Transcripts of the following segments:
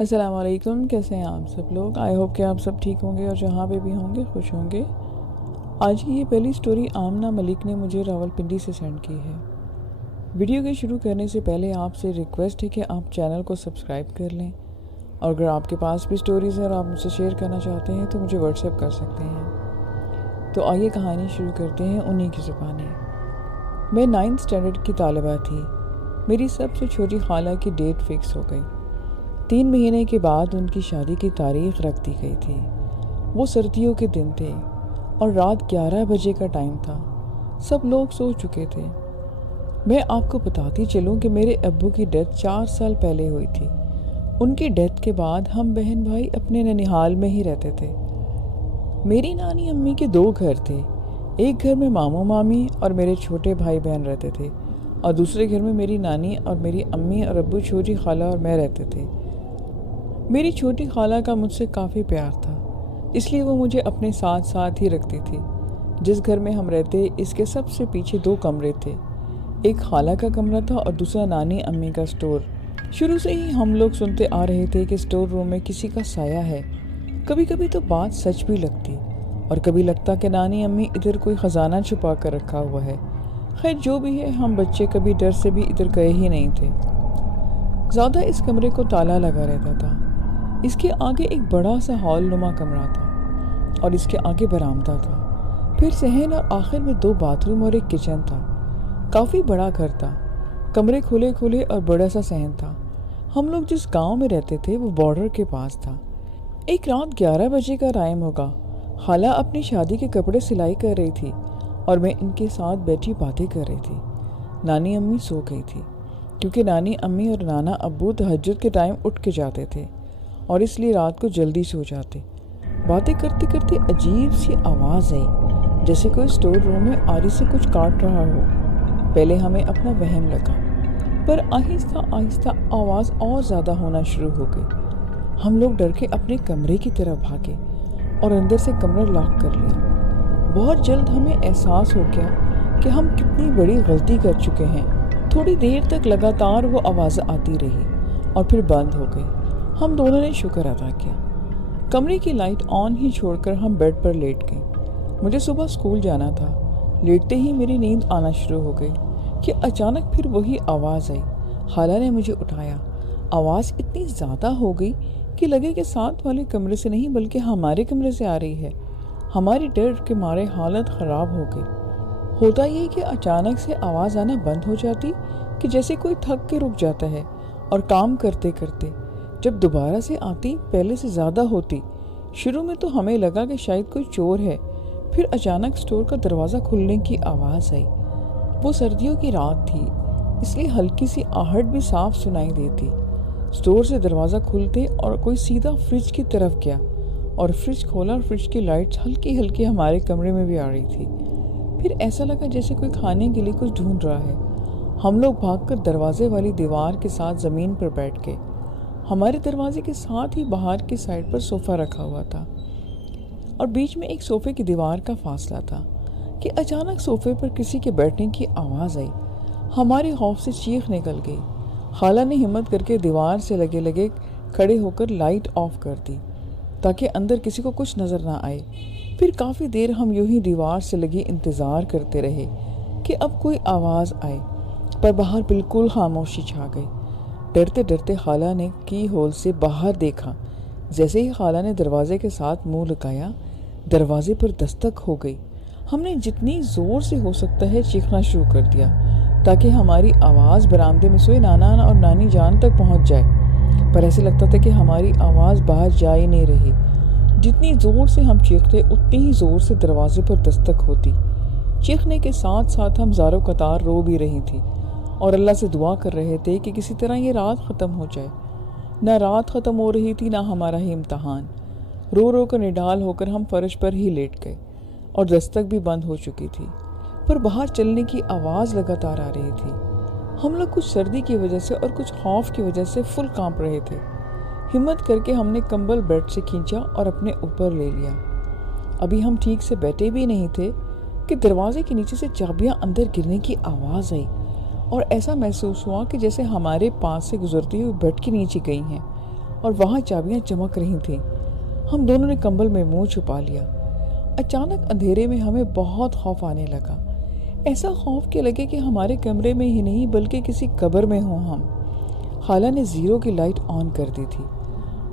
السلام علیکم، کیسے ہیں آپ سب لوگ؟ آئی ہوپ کہ آپ سب ٹھیک ہوں گے اور جہاں پہ بھی ہوں گے خوش ہوں گے۔ آج کی یہ پہلی سٹوری آمنہ ملک نے مجھے راولپنڈی سے سینڈ کی ہے۔ ویڈیو کے شروع کرنے سے پہلے آپ سے ریکویسٹ ہے کہ آپ چینل کو سبسکرائب کر لیں، اور اگر آپ کے پاس بھی سٹوریز ہیں اور آپ مجھ سے شیئر کرنا چاہتے ہیں تو مجھے واٹس ایپ کر سکتے ہیں۔ تو آئیے کہانی شروع کرتے ہیں انہی کی زبانی۔ میں 9th اسٹینڈرڈ کی طالبہ تھی۔ میری سب سے چھوٹی خالہ کی ڈیٹ فکس ہو گئی۔ 3 مہینے کے بعد ان کی شادی کی تاریخ رکھ دی گئی تھی۔ وہ سردیوں کے دن تھے اور رات 11 بجے کا ٹائم تھا۔ سب لوگ سو چکے تھے۔ میں آپ کو بتاتی چلوں کہ میرے ابو کی ڈیتھ 4 سال پہلے ہوئی تھی۔ ان کی ڈیتھ کے بعد ہم بہن بھائی اپنے ننیہال میں ہی رہتے تھے۔ میری نانی امی کے 2 گھر تھے۔ ایک گھر میں ماموں مامی اور میرے چھوٹے بھائی بہن رہتے تھے، اور دوسرے گھر میں میری نانی اور میری امی اور ابو، چھوٹی خالہ اور میں رہتے تھے۔ میری چھوٹی خالہ کا مجھ سے کافی پیار تھا، اس لیے وہ مجھے اپنے ساتھ ساتھ ہی رکھتی تھی۔ جس گھر میں ہم رہتے اس کے سب سے پیچھے 2 کمرے تھے۔ ایک خالہ کا کمرہ تھا اور دوسرا نانی امی کا سٹور۔ شروع سے ہی ہم لوگ سنتے آ رہے تھے کہ سٹور روم میں کسی کا سایہ ہے۔ کبھی کبھی تو بات سچ بھی لگتی، اور کبھی لگتا کہ نانی امی ادھر کوئی خزانہ چھپا کر رکھا ہوا ہے۔ خیر جو بھی ہے، ہم بچے کبھی ڈر سے بھی ادھر گئے ہی نہیں تھے۔ زیادہ اس کمرے کو تالا لگا رہتا تھا۔ اس کے آگے ایک بڑا سا ہال نما کمرہ تھا، اور اس کے آگے برآمدہ تھا، پھر صحن، اور آخر میں 2 باتھ روم اور ایک کچن تھا۔ کافی بڑا گھر تھا، کمرے کھلے کھلے اور بڑا سا صحن تھا۔ ہم لوگ جس گاؤں میں رہتے تھے وہ بارڈر کے پاس تھا۔ ایک رات 11 بجے کا ٹائم ہوگا۔ خالہ اپنی شادی کے کپڑے سلائی کر رہی تھی اور میں ان کے ساتھ بیٹھی باتیں کر رہی تھی۔ نانی امی سو گئی تھی، کیونکہ نانی امی اور نانا ابو تہجد کے ٹائم اٹھ کے جاتے تھے اور اس لیے رات کو جلدی سو جاتے۔ باتیں کرتے کرتے عجیب سی آواز آئی، جیسے کوئی سٹور روم میں آری سے کچھ کاٹ رہا ہو۔ پہلے ہمیں اپنا وہم لگا، پر آہستہ آہستہ آواز اور زیادہ ہونا شروع ہو گئی۔ ہم لوگ ڈر کے اپنے کمرے کی طرف بھاگے اور اندر سے کمرہ لاک کر لیا۔ بہت جلد ہمیں احساس ہو گیا کہ ہم کتنی بڑی غلطی کر چکے ہیں۔ تھوڑی دیر تک لگاتار وہ آوازیں آتی رہی اور پھر بند ہو گئی۔ ہم دونوں نے شکر ادا کیا۔ کمرے کی لائٹ آن ہی چھوڑ کر ہم بیڈ پر لیٹ گئے۔ مجھے صبح اسکول جانا تھا۔ لیٹتے ہی میری نیند آنا شروع ہو گئی کہ اچانک پھر وہی آواز آئی۔ خالہ نے مجھے اٹھایا۔ آواز اتنی زیادہ ہو گئی کہ لگے کہ ساتھ والے کمرے سے نہیں بلکہ ہمارے کمرے سے آ رہی ہے۔ ہماری ڈر کے مارے حالت خراب ہو گئی۔ ہوتا یہ کہ اچانک سے آواز آنا بند ہو جاتی کہ جیسے کوئی تھک کے رک جاتا ہے، اور کام کرتے کرتے جب دوبارہ سے آتی پہلے سے زیادہ ہوتی۔ شروع میں تو ہمیں لگا کہ شاید کوئی چور ہے، پھر اچانک سٹور کا دروازہ کھلنے کی آواز آئی۔ وہ سردیوں کی رات تھی، اس لیے ہلکی سی آہٹ بھی صاف سنائی دیتی۔ سٹور سے دروازہ کھلتے اور کوئی سیدھا فریج کی طرف گیا، اور فریج کھولا اور فریج کی لائٹ ہلکی ہلکی ہمارے کمرے میں بھی آ رہی تھی۔ پھر ایسا لگا جیسے کوئی کھانے کے لیے کچھ ڈھونڈ رہا ہے۔ ہم لوگ بھاگ کر دروازے والی دیوار کے ساتھ زمین پر بیٹھ گئے۔ ہمارے دروازے کے ساتھ ہی باہر کی سائڈ پر صوفہ رکھا ہوا تھا، اور بیچ میں ایک صوفے کی دیوار کا فاصلہ تھا کہ اچانک صوفے پر کسی کے بیٹھنے کی آواز آئی۔ ہمارے خوف سے چیخ نکل گئی۔ خالہ نے ہمت کر کے دیوار سے لگے لگے کھڑے ہو کر لائٹ آف کر دی تاکہ اندر کسی کو کچھ نظر نہ آئے۔ پھر کافی دیر ہم یوں ہی دیوار سے لگی انتظار کرتے رہے کہ اب کوئی آواز آئے، پر باہر بالکل خاموشی چھا گئی۔ ڈرتے ڈرتے خالہ نے کی ہول سے باہر دیکھا۔ جیسے ہی خالہ نے دروازے کے ساتھ منہ لگایا، دروازے پر دستک ہو گئی۔ ہم نے جتنی زور سے ہو سکتا ہے چیخنا شروع کر دیا تاکہ ہماری آواز برآمدے میں سوئے نانا اور نانی جان تک پہنچ جائے، پر ایسے لگتا تھا کہ ہماری آواز باہر جا ہی نہیں رہی۔ جتنی زور سے ہم چیختے اتنی ہی زور سے دروازے پر دستک ہوتی۔ چیخنے کے ساتھ ساتھ ہم زاروں قطار رو بھی رہی تھی اور اللہ سے دعا کر رہے تھے کہ کسی طرح یہ رات ختم ہو جائے۔ نہ رات ختم ہو رہی تھی نہ ہمارا ہی امتحان۔ رو رو کر نڈال ہو کر ہم فرش پر ہی لیٹ گئے، اور دستک بھی بند ہو چکی تھی، پر باہر چلنے کی آواز لگاتار آ رہی تھی۔ ہم لوگ کچھ سردی کی وجہ سے اور کچھ خوف کی وجہ سے فل کانپ رہے تھے۔ ہمت کر کے ہم نے کمبل بیڈ سے کھینچا اور اپنے اوپر لے لیا۔ ابھی ہم ٹھیک سے بیٹھے بھی نہیں تھے کہ دروازے کے نیچے سے چابیاں اندر گرنے کی آواز آئی، اور ایسا محسوس ہوا کہ جیسے ہمارے پاس سے گزرتی ہوئی بیڈ کے نیچے گئی ہیں، اور وہاں چابیاں چمک رہی تھیں۔ ہم دونوں نے کمبل میں منہ چھپا لیا۔ اچانک اندھیرے میں ہمیں بہت خوف آنے لگا، ایسا خوف کہ لگے کہ ہمارے کمرے میں ہی نہیں بلکہ کسی قبر میں ہوں ہم۔ خالہ نے 0 کی لائٹ آن کر دی تھی۔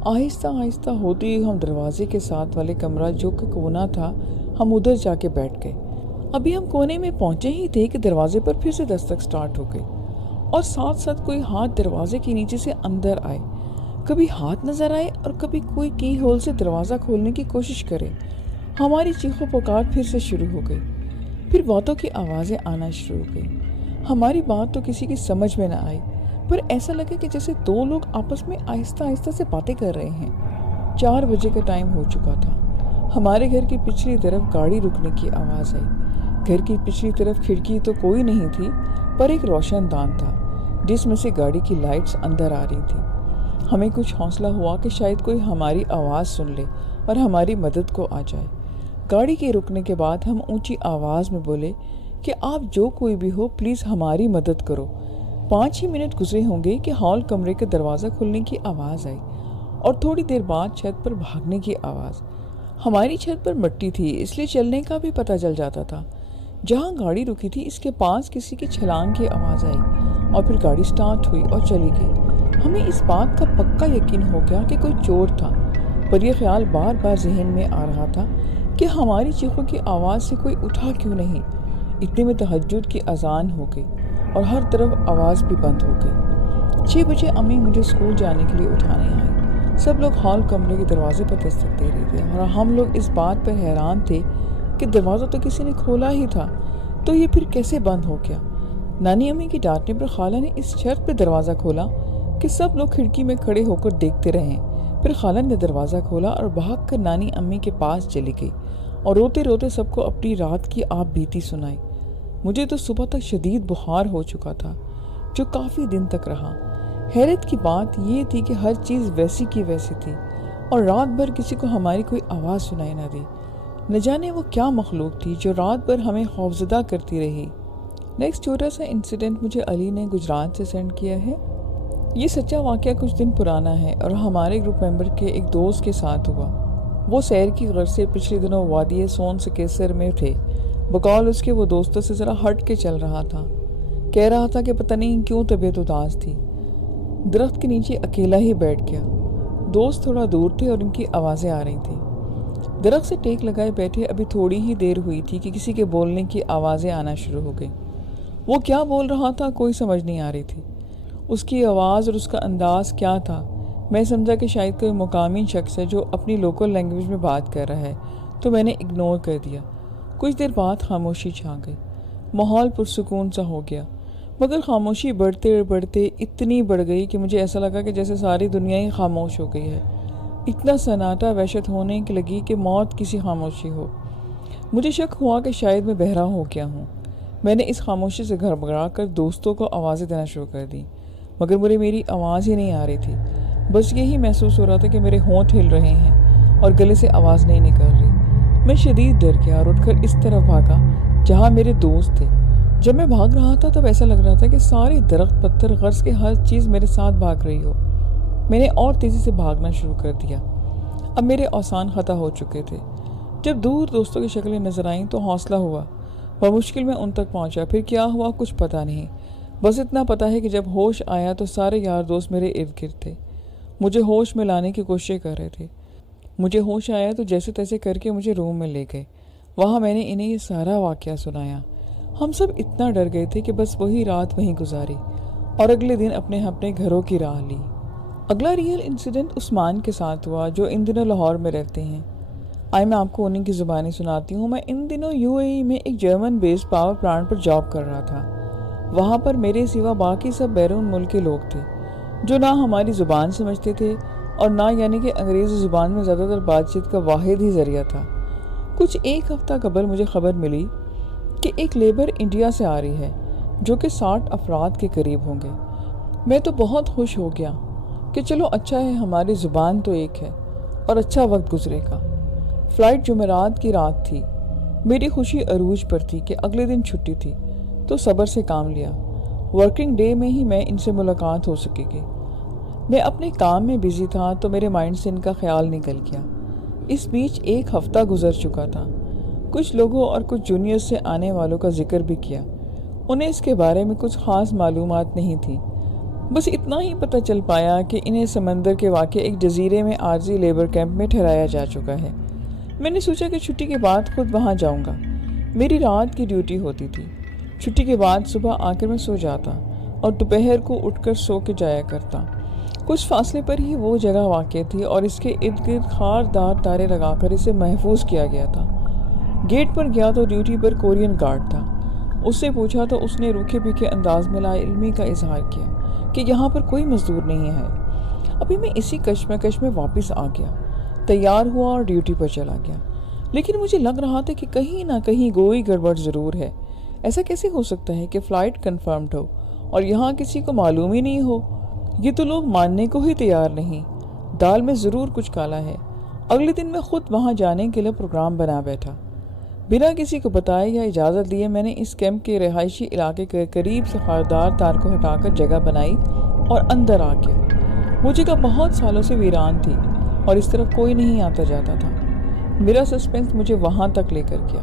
آہستہ آہستہ ہوتی ہوئی ہم دروازے کے ساتھ والے کمرہ جو کہ کونا تھا، ہم ادھر جا کے بیٹھ گئے۔ ابھی ہم کونے میں پہنچے ہی تھے کہ دروازے پر پھر سے دستک سٹارٹ ہو گئی اور ساتھ ساتھ کوئی ہاتھ دروازے کے نیچے سے اندر آئے۔ کبھی ہاتھ نظر آئے اور کبھی کوئی کی ہول سے دروازہ کھولنے کی کوشش کرے۔ ہماری چیخو پکار پھر سے شروع ہو گئی۔ پھر باتوں کی آوازیں آنا شروع ہو گئی۔ ہماری بات تو کسی کی سمجھ میں نہ آئی، پر ایسا لگا کہ جیسے 2 لوگ آپس میں آہستہ آہستہ سے باتیں کر رہے ہیں۔ 4 بجے کا ٹائم ہو چکا تھا۔ ہمارے گھر کی پچھلی طرف گاڑی رکنے کی آواز آئی۔ گھر کی پچھلی طرف کھڑکی تو کوئی نہیں تھی، پر ایک روشن دان تھا جس میں سے گاڑی کی لائٹس اندر آ رہی تھی۔ ہمیں کچھ حوصلہ ہوا کہ شاید کوئی ہماری آواز سن لے اور ہماری مدد کو آ جائے۔ گاڑی کے رکنے کے بعد ہم اونچی آواز میں بولے کہ آپ جو کوئی بھی ہو پلیز ہماری مدد کرو۔ 5 ہی منٹ گزرے ہوں گے کہ ہال کمرے کا دروازہ کھلنے کی آواز آئی اور تھوڑی دیر بعد چھت پر بھاگنے کی آواز۔ ہماری چھت پر مٹی تھی اس لیے چلنے کا بھی پتہ چل جاتا تھا۔ جہاں گاڑی رکی تھی اس کے پاس کسی کی چھلانگ کی آواز آئی اور پھر گاڑی سٹارٹ ہوئی اور چلی گئی۔ ہمیں اس بات کا پکا یقین ہو گیا کہ کوئی چور تھا، پر یہ خیال بار بار ذہن میں آ رہا تھا کہ ہماری چیخوں کی آواز سے کوئی اٹھا کیوں نہیں۔ اتنے میں تہجد کی اذان ہو گئی اور ہر طرف آواز بھی بند ہو گئی۔ 6 بجے امی مجھے اسکول جانے کے لیے اٹھانے آئی۔ سب لوگ ہال کمرے کے دروازے پر دستک دے رہے تھے اور ہم لوگ اس بات پر حیران تھے کہ دروازہ تو کسی نے کھولا ہی تھا، تو یہ پھر کیسے بند ہو گیا۔ نانی امی کی ڈانٹنے پر خالہ نے اس شرط پہ دروازہ کھولا کہ سب لوگ کھڑکی میں کھڑے ہو کر دیکھتے رہیں۔ پھر خالہ نے دروازہ کھولا اور بھاگ کر نانی امی کے پاس چلی گئی اور روتے روتے سب کو اپنی رات کی آپ بیتی سنائی۔ مجھے تو صبح تک شدید بخار ہو چکا تھا جو کافی دن تک رہا۔ حیرت کی بات یہ تھی کہ ہر چیز ویسی کی ویسی تھی اور رات بھر کسی کو ہماری کوئی آواز سنائی نہ دی۔ نہ جانے وہ کیا مخلوق تھی جو رات بھر ہمیں خوفزدہ کرتی رہی۔ نیکسٹ چھوٹا سا انسیڈنٹ مجھے علی نے گجرات سے سینڈ کیا ہے۔ یہ سچا واقعہ کچھ دن پرانا ہے اور ہمارے گروپ ممبر کے ایک دوست کے ساتھ ہوا۔ وہ سیر کی غرض سے پچھلے دنوں وادی سون سکیسر میں تھے۔ بقول اس کے وہ دوستوں سے ذرا ہٹ کے چل رہا تھا۔ کہہ رہا تھا کہ پتہ نہیں کیوں طبیعت اداس تھی۔ درخت کے نیچے اکیلا ہی بیٹھ گیا۔ دوست تھوڑا دور تھے اور ان کی آوازیں آ رہی تھیں۔ درخت سے ٹیک لگائے بیٹھے ابھی تھوڑی ہی دیر ہوئی تھی کہ کسی کے بولنے کی آوازیں آنا شروع ہو گئی۔ وہ کیا بول رہا تھا کوئی سمجھ نہیں آ رہی تھی۔ اس کی آواز اور اس کا انداز کیا تھا، میں سمجھا کہ شاید کوئی مقامی شخص ہے جو اپنی لوکل لینگویج میں بات کر رہا ہے، تو میں نے اگنور کر دیا۔ کچھ دیر بعد خاموشی چھا گئی۔ ماحول پرسکون سا ہو گیا، مگر خاموشی بڑھتے بڑھتے اتنی بڑھ گئی کہ مجھے ایسا لگا کہ جیسے ساری دنیا ہی خاموش ہو گئی ہے۔ اتنا سناٹا وحشت ہونے کی لگی کہ موت کسی خاموشی ہو۔ مجھے شک ہوا کہ شاید میں بہرا ہو گیا ہوں۔ میں نے اس خاموشی سے گھبرا کر دوستوں کو آوازیں دینا شروع کر دی، مگر میری آواز ہی نہیں آ رہی تھی۔ بس یہی محسوس ہو رہا تھا کہ میرے ہونٹ ہل رہے ہیں اور گلے سے آواز نہیں نکل رہی۔ میں شدید ڈر گیا اور اٹھ کر اس طرف بھاگا جہاں میرے دوست تھے۔ جب میں بھاگ رہا تھا تب ایسا لگ رہا تھا کہ سارے درخت، پتھر، غرض کے ہر چیز میرے ساتھ بھاگ رہی ہو۔ میں نے اور تیزی سے بھاگنا شروع کر دیا۔ اب میرے اوزان ختم ہو چکے تھے۔ جب دور دوستوں کی شکلیں نظر آئیں تو حوصلہ ہوا۔ بمشکل میں ان تک پہنچا۔ پھر کیا ہوا کچھ پتہ نہیں، بس اتنا پتہ ہے کہ جب ہوش آیا تو سارے یار دوست میرے ارد گرد تھے، مجھے ہوش میں لانے کی کوشش کر رہے تھے۔ مجھے ہوش آیا تو جیسے تیسے کر کے مجھے روم میں لے گئے۔ وہاں میں نے انہیں یہ سارا واقعہ سنایا۔ ہم سب اتنا ڈر گئے تھے کہ بس وہی رات وہیں گزاری اور اگلے دن اپنے گھروں کی راہ لی۔ اگلا ریئل انسیڈنٹ عثمان کے ساتھ ہوا جو ان دنوں لاہور میں رہتے ہیں۔ آئے میں آپ کو انہیں کی زبانی سناتی ہوں۔ میں ان دنوں UAE میں ایک جرمن بیسڈ پاور پلانٹ پر جاب کر رہا تھا۔ وہاں پر میرے سوا باقی سب بیرون ملک کے لوگ تھے جو نہ ہماری زبان سمجھتے تھے اور نہ یعنی کہ انگریزی زبان میں زیادہ تر بات چیت کا واحد ہی ذریعہ تھا۔ کچھ ایک ہفتہ قبل مجھے خبر ملی کہ ایک لیبر انڈیا سے آ رہی ہے جو کہ 60 افراد کے قریب ہوں گے۔ میں تو بہت خوش ہو گیا کہ چلو اچھا ہے، ہماری زبان تو ایک ہے اور اچھا وقت گزرے گا۔ فلائٹ جمعرات کی رات تھی۔ میری خوشی عروج پر تھی کہ اگلے دن چھٹی تھی، تو صبر سے کام لیا۔ ورکنگ ڈے میں ہی میں ان سے ملاقات ہو سکے گی۔ میں اپنے کام میں بزی تھا تو میرے مائنڈ سے ان کا خیال نکل گیا۔ اس بیچ 1 ہفتہ گزر چکا تھا۔ کچھ لوگوں اور کچھ جونیئر سے آنے والوں کا ذکر بھی کیا۔ انہیں اس کے بارے میں کچھ خاص معلومات نہیں تھی، بس اتنا ہی پتہ چل پایا کہ انہیں سمندر کے واقع ایک جزیرے میں عارضی لیبر کیمپ میں ٹھہرایا جا چکا ہے۔ میں نے سوچا کہ چھٹی کے بعد خود وہاں جاؤں گا۔ میری رات کی ڈیوٹی ہوتی تھی۔ چھٹی کے بعد صبح آ کر میں سو جاتا اور دوپہر کو اٹھ کر سو کے جایا کرتا۔ کچھ فاصلے پر ہی وہ جگہ واقع تھی اور اس کے ارد گرد خاردار تارے لگا کر اسے محفوظ کیا گیا تھا۔ گیٹ پر گیا تو ڈیوٹی پر کورین گارڈ تھا۔ اس سے پوچھا تو اس نے روکھے پھیکے انداز میں لا علمی کا اظہار کیا کہ یہاں پر کوئی مزدور نہیں ہے۔ ابھی میں اسی کشمکش میں واپس آ گیا، تیار ہوا اور ڈیوٹی پر چلا گیا، لیکن مجھے لگ رہا تھا کہ کہیں نہ کہیں کوئی گڑبڑ ضرور ہے۔ ایسا کیسے ہو سکتا ہے کہ فلائٹ کنفرمڈ ہو اور یہاں کسی کو معلوم ہی نہیں ہو؟ یہ تو لوگ ماننے کو ہی تیار نہیں۔ دال میں ضرور کچھ کالا ہے۔ اگلے دن میں خود وہاں جانے کے لیے پروگرام بنا بیٹھا۔ بنا کسی کو بتائے یا اجازت لیے میں نے اس کیمپ کے رہائشی علاقے کے قریب سے خاردار تار کو ہٹا کر جگہ بنائی اور اندر آ گیا۔ وہ جگہ بہت سالوں سے ویران تھی اور اس طرف کوئی نہیں آتا جاتا تھا۔ میرا سسپینس مجھے وہاں تک لے کر گیا،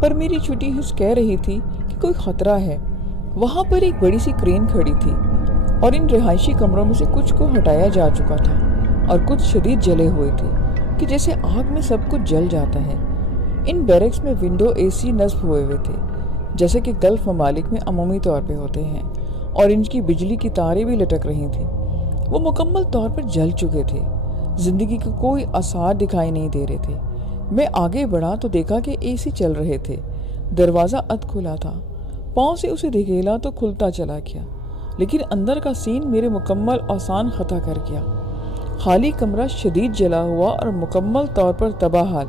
پر میری چھٹی حس کہہ رہی تھی کہ کوئی خطرہ ہے۔ وہاں پر ایک بڑی سی کرین کھڑی تھی اور ان رہائشی کمروں میں سے کچھ کو ہٹایا جا چکا تھا اور کچھ شدید جلے ہوئے تھے کہ جیسے آگ میں سب کچھ جل جاتا ہے۔ ان بیرکس میں ونڈو اے سی نصب ہوئے تھے، جیسے کہ گلف ممالک میں عمومی طور پہ ہوتے ہیں، اور ان کی بجلی کی تاریں بھی لٹک رہی تھیں۔ وہ مکمل طور پر جل چکے تھے، زندگی کے کوئی آثار دکھائی نہیں دے رہے تھے۔ میں آگے بڑھا تو دیکھا کہ اے سی چل رہے تھے۔ دروازہ اد کھلا تھا، پاؤں سے اسے دھکیلا تو کھلتا چلا گیا، لیکن اندر کا سین میرے مکمل آسان خطا کر گیا۔ خالی کمرہ شدید جلا ہوا اور مکمل طور پر تباہ حال،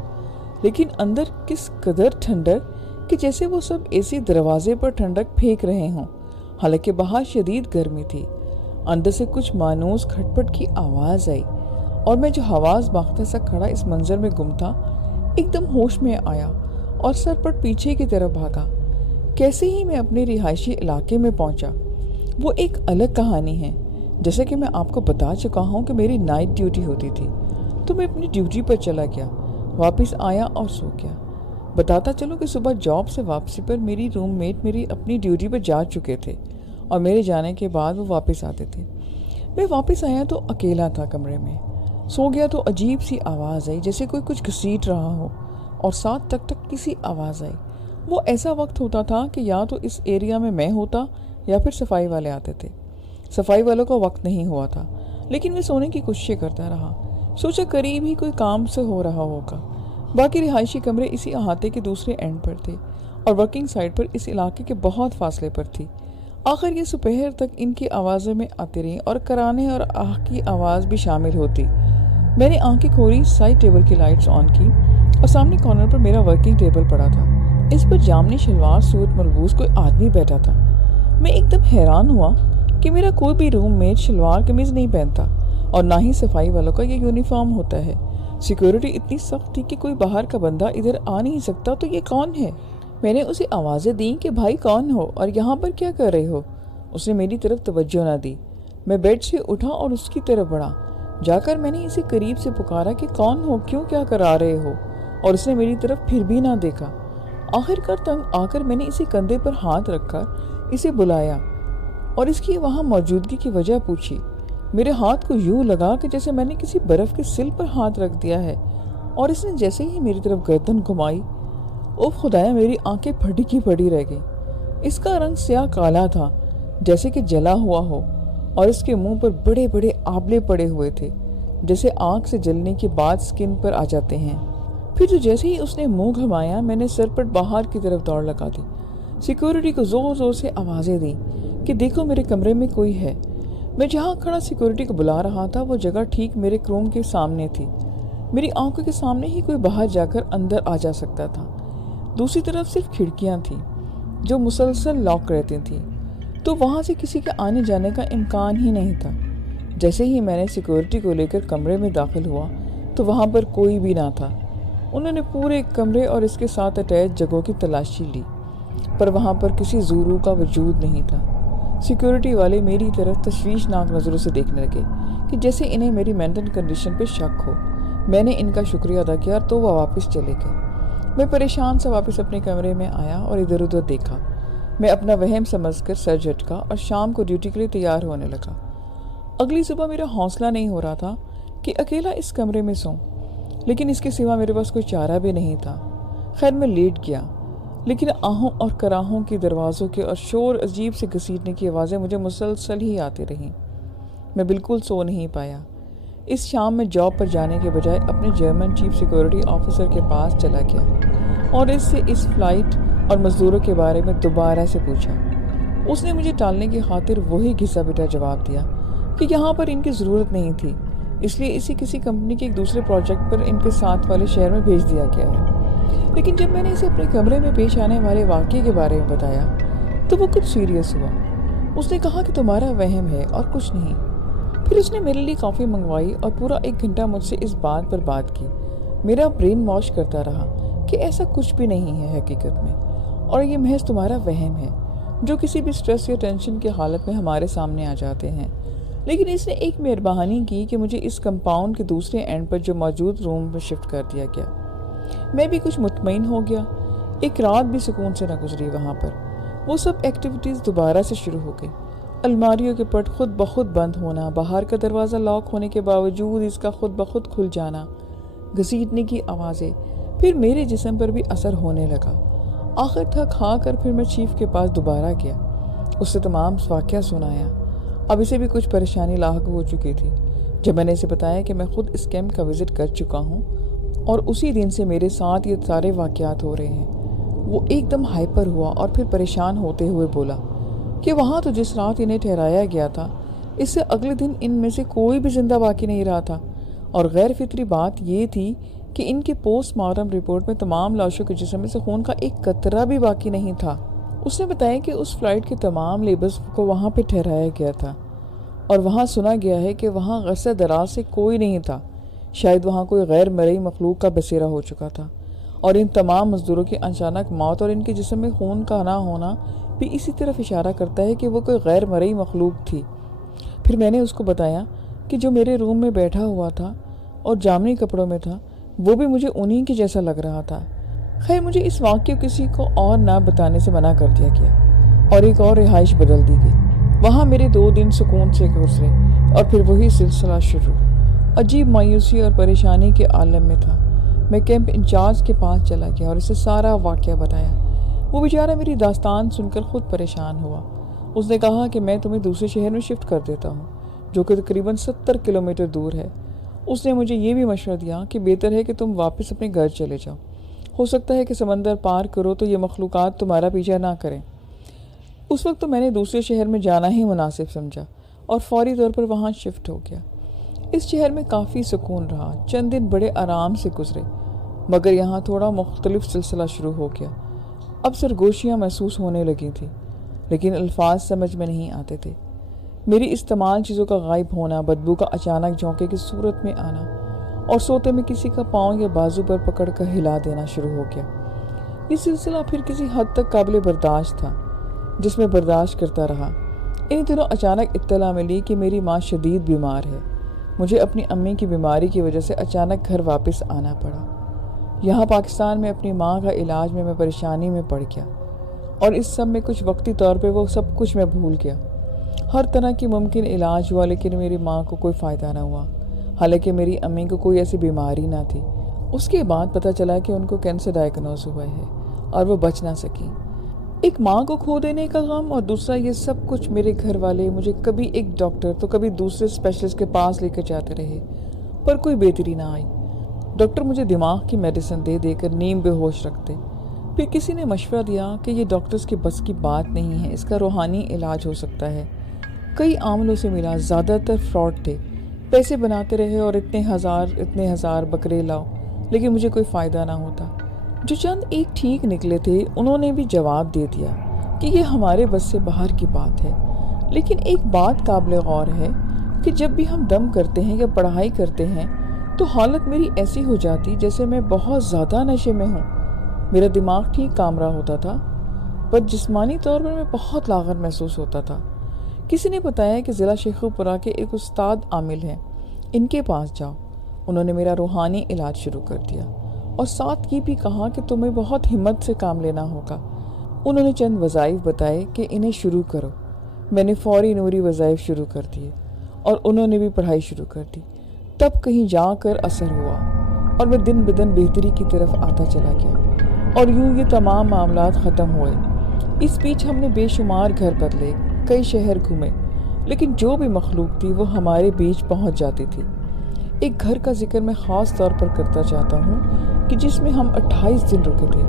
لیکن اندر کس قدر ٹھنڈک کہ جیسے وہ سب اے سی دروازے پر ٹھنڈک پھینک رہے ہوں، حالانکہ باہر شدید گرمی تھی۔ اندر سے کچھ مانوس کھٹپٹ کی آواز آئی اور میں جو حواس باختہ سا کھڑا اس منظر میں گم تھا، ایک دم ہوش میں آیا اور سر پٹ پیچھے کی طرف بھاگا۔ کیسے ہی میں اپنے رہائشی علاقے میں پہنچا وہ ایک الگ کہانی ہے۔ جیسا کہ میں آپ کو بتا چکا ہوں کہ میری نائٹ ڈیوٹی ہوتی تھی، تو میں اپنی ڈیوٹی پر چلا گیا، واپس آیا اور سو گیا۔ بتاتا چلو کہ صبح جاب سے واپسی پر میری روم میٹ میری اپنی ڈیوٹی پر جا چکے تھے اور میرے جانے کے بعد وہ واپس آتے تھے۔ میں واپس آیا تو اکیلا تھا کمرے میں۔ سو گیا تو عجیب سی آواز آئی، جیسے کوئی کچھ گھسیٹ رہا ہو، اور ساتھ ٹک ٹک کی سی آواز آئی۔ وہ ایسا وقت ہوتا تھا کہ یا تو اس ایریا میں ہوتا یا پھر صفائی والے آتے تھے۔ صفائی والوں کا وقت نہیں ہوا تھا، لیکن میں سونے کی کوشش کرتا رہا۔ سوچا قریب ہی کوئی کام سے ہو رہا ہوگا۔ باقی رہائشی کمرے اسی احاطے کے دوسرے اینڈ پر تھے اور ورکنگ سائٹ پر اس علاقے کے بہت فاصلے پر تھی۔ آخر یہ دوپہر تک ان کی آوازیں میں آتی رہیں اور کرانے اور آہ کی آواز بھی شامل ہوتی۔ میں نے آنکھیں کھولی، سائڈ ٹیبل کی لائٹس آن کی اور سامنے کارنر پر میرا ورکنگ ٹیبل پڑا تھا۔ اس پر جامنی شلوار سوٹ ملبوس کوئی آدمی بیٹھا تھا۔ میں ایک دم حیران ہوا کہ میرا کوئی بھی روم میٹ شلوار قمیض نہیں پہنتا اور نہ ہی صفائی والوں کا یہ یونیفارم ہوتا ہے۔ سیکیورٹی اتنی سخت تھی کہ کوئی باہر کا بندہ ادھر آ نہیں سکتا، تو یہ کون ہے؟ میں نے اسے آوازیں دیں کہ بھائی کون ہو اور یہاں پر کیا کر رہے ہو؟ اس نے میری طرف توجہ نہ دی۔ میں بیڈ سے اٹھا اور اس کی طرف بڑھا۔ جا کر میں نے اسے قریب سے پکارا کہ کون ہو، کیوں کیا کرا رہے ہو؟ اور اس نے میری طرف پھر بھی نہ دیکھا۔ آخر کار تنگ آ کر میں نے اسے کندھے پر ہاتھ رکھ کر اسے بلایا اور اس کی وہاں موجودگی کی وجہ پوچھی۔ میرے ہاتھ کو یوں لگا کہ جیسے میں نے کسی برف کے سل پر ہاتھ رکھ دیا ہے، اور اس نے جیسے ہی میری طرف گردن گھمائی، اوہ خدایا، میری آنکھیں پھٹی کی پڑی رہ گئیں۔ اس کا رنگ سیاہ کالا تھا، جیسے کہ جلا ہوا ہو، اور اس کے منہ پر بڑے بڑے آبلے پڑے ہوئے تھے، جیسے آنکھ سے جلنے کے بعد سکن پر آ جاتے ہیں۔ پھر جو جیسے ہی اس نے منہ گھمایا، میں نے سر پر باہر کی طرف دوڑ لگا دی۔ سیکیورٹی کو زور زور سے آوازیں دیں کہ دیکھو میرے کمرے میں کوئی ہے۔ میں جہاں کھڑا سیکیورٹی کو بلا رہا تھا، وہ جگہ ٹھیک میرے روم کے سامنے تھی۔ میری آنکھوں کے سامنے ہی کوئی باہر جا کر اندر آ جا سکتا تھا۔ دوسری طرف صرف کھڑکیاں تھیں جو مسلسل لاک رہتی تھیں، تو وہاں سے کسی کے آنے جانے کا امکان ہی نہیں تھا۔ جیسے ہی میں نے سیکیورٹی کو لے کر کمرے میں داخل ہوا تو وہاں پر کوئی بھی نہ تھا۔ انہوں نے پورے کمرے اور اس کے ساتھ اٹیچ جگہوں کی تلاشی لی، پر وہاں پر کسی زورو کا وجود نہیں تھا۔ سیکیورٹی والے میری طرف تشویشناک نظروں سے دیکھنے لگے کہ جیسے انہیں میری مینٹل کنڈیشن پہ شک ہو۔ میں نے ان کا شکریہ ادا کیا تو وہ واپس چلے گئے۔ میں پریشان سا واپس اپنے کمرے میں آیا اور ادھر ادھر دیکھا۔ میں اپنا وہم سمجھ کر سر جھٹکا اور شام کو ڈیوٹی کے لیے تیار ہونے لگا۔ اگلی صبح میرا حوصلہ نہیں ہو رہا تھا کہ اکیلا اس کمرے میں سوں، لیکن اس کے سوا میرے پاس کوئی چارہ بھی نہیں تھا۔ خیر میں لیٹ گیا، لیکن آہوں اور کراہوں کی دروازوں کے اور شور عجیب سے گھسیٹنے کی آوازیں مجھے مسلسل ہی آتی رہیں۔ میں بالکل سو نہیں پایا۔ اس شام میں جاب پر جانے کے بجائے اپنے جرمن چیف سیکورٹی آفیسر کے پاس چلا گیا اور اس سے اس فلائٹ اور مزدوروں کے بارے میں دوبارہ سے پوچھا۔ اس نے مجھے ٹالنے کی خاطر وہی گھسا پٹا جواب دیا کہ یہاں پر ان کی ضرورت نہیں تھی، اس لیے اسے کسی کمپنی کے ایک دوسرے پروجیکٹ پر ان کے ساتھ والے شہر میں بھیج دیا گیا ہے۔ لیکن جب میں نے اسے اپنے کمرے میں پیش آنے والے واقعے کے بارے میں بتایا تو وہ کچھ سیریس ہوا۔ اس نے کہا کہ تمہارا وہم ہے اور کچھ نہیں۔ پھر اس نے میرے لیے کافی منگوائی اور پورا 1 گھنٹہ مجھ سے اس بات پر بات کی۔ میرا برین واش کرتا رہا کہ ایسا کچھ بھی نہیں ہے حقیقت میں، اور یہ محض تمہارا وہم ہے جو کسی بھی سٹریس یا ٹینشن کی حالت میں ہمارے سامنے آ جاتے ہیں۔ لیکن اس نے ایک مہربانی کی کہ مجھے اس کمپاؤنڈ کے دوسرے اینڈ پر جو موجود روم میں شفٹ کر دیا گیا۔ میں بھی کچھ مطمئن ہو گیا۔ ایک رات بھی سکون سے نہ گزری وہاں پر۔ وہ سب ایکٹیویٹیز دوبارہ سے شروع ہو گئی۔ الماریوں کے پٹ خود بخود بند ہونا، باہر کا دروازہ لاک ہونے کے باوجود اس کا خود بخود کھل جانا، گھسیٹنے کی آوازیں، پھر میرے جسم پر بھی اثر ہونے لگا۔ آخر تھک ہا کر پھر میں چیف کے پاس دوبارہ گیا۔ اس سے تمام واقعہ سنایا۔ اب اسے بھی کچھ پریشانی لاحق ہو چکی تھی۔ جب میں نے اسے بتایا کہ میں خود اس کیمپ کا وزٹ کر چکا ہوں اور اسی دن سے میرے ساتھ یہ سارے واقعات ہو رہے ہیں، وہ ایک دم ہائپر ہوا اور پھر پریشان ہوتے ہوئے بولا کہ وہاں تو جس رات انہیں ٹھہرایا گیا تھا، اس سے اگلے دن ان میں سے کوئی بھی زندہ باقی نہیں رہا تھا، اور غیر فطری بات یہ تھی کہ ان کے پوسٹ مارٹم رپورٹ میں تمام لاشوں کے جسم میں سے خون کا ایک قطرہ بھی باقی نہیں تھا۔ اس نے بتایا کہ اس فلائٹ کے تمام لیبرز کو وہاں پہ ٹھہرایا گیا تھا، اور وہاں سنا گیا ہے کہ وہاں عرصہ دراز سے کوئی نہیں تھا، شاید وہاں کوئی غیر مرئی مخلوق کا بسیرا ہو چکا تھا، اور ان تمام مزدوروں کی اچانک موت اور ان کے جسم میں خون کا نہ ہونا بھی اسی طرف اشارہ کرتا ہے کہ وہ کوئی غیر مرئی مخلوق تھی۔ پھر میں نے اس کو بتایا کہ جو میرے روم میں بیٹھا ہوا تھا اور جامنی کپڑوں میں تھا، وہ بھی مجھے انہی کے جیسا لگ رہا تھا۔ خیر مجھے اس واقعے کو کسی کو اور نہ بتانے سے منع کر دیا گیا اور ایک اور رہائش بدل دی گئی۔ وہاں میرے 2 دن سکون سے گزرے اور پھر وہی سلسلہ شروع۔ عجیب مایوسی اور پریشانی کے عالم میں تھا۔ میں کیمپ انچارج کے پاس چلا گیا اور اسے سارا واقعہ بتایا۔ وہ بیچارہ میری داستان سن کر خود پریشان ہوا۔ اس نے کہا کہ میں تمہیں دوسرے شہر میں شفٹ کر دیتا ہوں، جو کہ تقریباً 70 کلومیٹر دور ہے۔ اس نے مجھے یہ بھی مشورہ دیا کہ بہتر ہے کہ تم واپس اپنے گھر چلے جاؤ، ہو سکتا ہے کہ سمندر پار کرو تو یہ مخلوقات تمہارا پیچھا نہ کریں۔ اس وقت تو میں نے دوسرے شہر میں جانا ہی مناسب سمجھا اور فوری طور پر وہاں شفٹ ہو گیا۔ اس شہر میں کافی سکون رہا، چند دن بڑے آرام سے گزرے، مگر یہاں تھوڑا مختلف سلسلہ شروع ہو گیا۔ اب سرگوشیاں محسوس ہونے لگی تھیں، لیکن الفاظ سمجھ میں نہیں آتے تھے۔ میری اس تمام چیزوں کا غائب ہونا، بدبو کا اچانک جھونکے کی صورت میں آنا، اور سوتے میں کسی کا پاؤں یا بازو پر پکڑ کر ہلا دینا شروع ہو گیا۔ یہ سلسلہ پھر کسی حد تک قابل برداشت تھا، جس میں برداشت کرتا رہا۔ ان دنوں اچانک اطلاع ملی کہ میری ماں شدید بیمار ہے۔ مجھے اپنی امی کی بیماری کی وجہ سے اچانک گھر واپس آنا پڑا۔ یہاں پاکستان میں اپنی ماں کا علاج میں پریشانی میں پڑ گیا، اور اس سب میں کچھ وقتی طور پہ وہ سب کچھ میں بھول گیا۔ ہر طرح کی ممکن علاج ہوا، لیکن میری ماں کو کوئی فائدہ نہ ہوا، حالانکہ میری امی کو کوئی ایسی بیماری نہ تھی۔ اس کے بعد پتہ چلا کہ ان کو کینسر ڈائیگنوز ہوا ہے اور وہ بچ نہ سکی۔ ایک ماں کو کھو دینے کا غم، اور دوسرا یہ سب کچھ۔ میرے گھر والے مجھے کبھی ایک ڈاکٹر تو کبھی دوسرے اسپیشلسٹ کے پاس لے کر جاتے رہے، پر کوئی بہتری نہ آئی۔ ڈاکٹر مجھے دماغ کی میڈیسن دے دے کر نیم بے ہوش رکھتے۔ پھر کسی نے مشورہ دیا کہ یہ ڈاکٹرز کے بس کی بات نہیں ہے، اس کا روحانی علاج ہو سکتا ہے۔ کئی عاملوں سے ملا، زیادہ تر فراڈ تھے، پیسے بناتے رہے اور اتنے ہزار بکرے لاؤ، لیکن مجھے کوئی فائدہ نہ ہوتا۔ جو چند ایک ٹھیک نکلے تھے، انہوں نے بھی جواب دے دیا کہ یہ ہمارے بس سے باہر کی بات ہے۔ لیکن ایک بات قابل غور ہے کہ جب بھی ہم دم کرتے ہیں یا پڑھائی کرتے ہیں تو حالت میری ایسی ہو جاتی جیسے میں بہت زیادہ نشے میں ہوں۔ میرا دماغ ٹھیک کام رہا ہوتا تھا، پر جسمانی طور پر میں بہت لاغر محسوس ہوتا تھا۔ کسی نے بتایا کہ ضلع شیخوپورہ کے ایک استاد عامل ہیں، ان کے پاس جاؤ۔ انہوں نے میرا روحانی علاج شروع کر دیا اور ساتھ یہ بھی کہا کہ تمہیں بہت ہمت سے کام لینا ہوگا۔ انہوں نے چند وظائف بتائے کہ انہیں شروع کرو۔ میں نے فوری نوری وظائف شروع کر دیے اور انہوں نے بھی پڑھائی شروع کر دی۔ تب کہیں جا کر اثر ہوا اور میں دن بدن بہتری کی طرف آتا چلا گیا، اور یوں یہ تمام معاملات ختم ہوئے۔ اس بیچ ہم نے بے شمار گھر بدلے، کئی شہر گھومے، لیکن جو بھی مخلوق تھی وہ ہمارے بیچ پہنچ جاتی تھی۔ ایک گھر کا ذکر میں خاص طور پر کرتا چاہتا ہوں کہ جس میں ہم 28 دن رکے تھے۔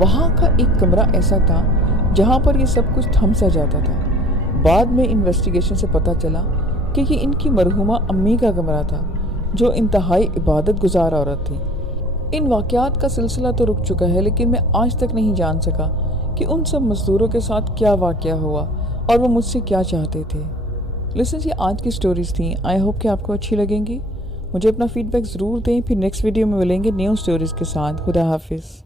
وہاں کا ایک کمرہ ایسا تھا جہاں پر یہ سب کچھ تھم سا جاتا تھا۔ بعد میں انویسٹیگیشن سے پتہ چلا کہ یہ ان کی مرحومہ امی کا کمرہ تھا، جو انتہائی عبادت گزار عورت تھی۔ ان واقعات کا سلسلہ تو رک چکا ہے، لیکن میں آج تک نہیں جان سکا کہ ان سب مزدوروں کے ساتھ کیا واقعہ ہوا اور وہ مجھ سے کیا چاہتے تھے۔ لسنز، یہ آج کی سٹوریز تھیں۔ آئی ہوپ کہ آپ کو اچھی لگیں گی۔ مجھے اپنا فیڈ بیک ضرور دیں۔ پھر نیکسٹ ویڈیو میں ملیں گے نیو سٹوریز کے ساتھ۔ خدا حافظ۔